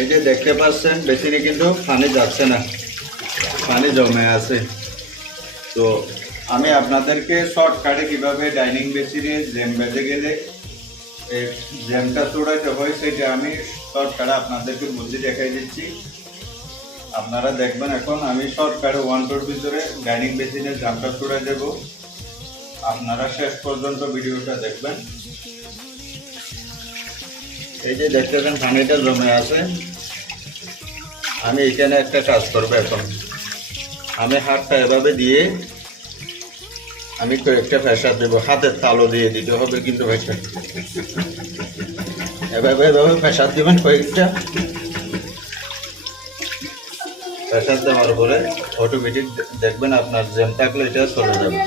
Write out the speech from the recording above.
এই যে দেখতে পাচ্ছেন বেসিনে কিন্তু পানি যাচ্ছে না। পানি জমে আছে। তো আমি আপনাদেরকে শর্টকাটে কীভাবে ডাইনিং বেসিনে জ্যাম বেঁধে গেলে জ্যামটা চড়াইতে হয়, সেটা আমি শর্টকাটে আপনাদেরকে বুদ্ধি দেখাই দিচ্ছি। আপনারা দেখবেন এখন আমি শর্টকাটে ওয়ান টুর ভিতরে ডাইনিং বেসিনের জ্যামটা চড়াই দেব। আপনারা শেষ পর্যন্ত ভিডিওটা দেখবেন। এই যে দেখতেছেন পানিটা জমে আছে। আমি এখানে একটা কাজ করব এখন। আমি হাতটা এভাবে দিয়ে আমি কয়েকটা প্রেশার দেবো। হাতের তালো দিয়ে দিতে হবে কিন্তু ভাইটা এভাবে এভাবে প্রেশার দেবেন কয়েকটা। প্রেশার দেওয়ার পরে অটোমেটিক দেখবেন আপনার জ্যাম থাকলে এটা চলে যাবে।